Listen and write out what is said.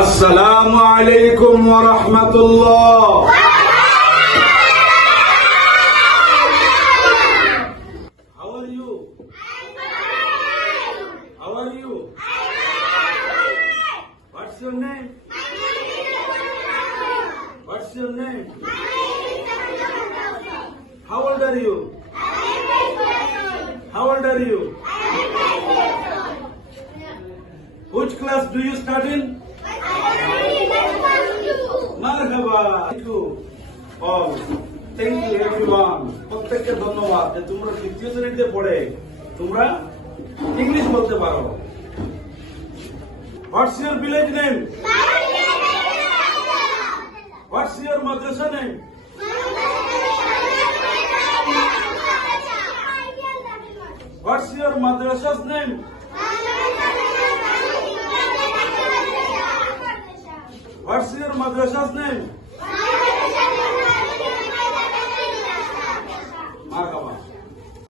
আসসালামু আলাইকুম ওয়া রাহমাতুল্লাহ। How are you? How are you? What's your name? What's your name? How old are you? How old are you? Which class do you study in? Marhaba. Thank you all. Thank you everyone. প্রত্যেককে ধন্যবাদ যে তোমরা দ্বিতীয় শ্রেণীতে পড়ে তোমরা English বলতে পারো। What's your village name? What's your madrasa name? What's your madrasa's name? What's your madrasa's name?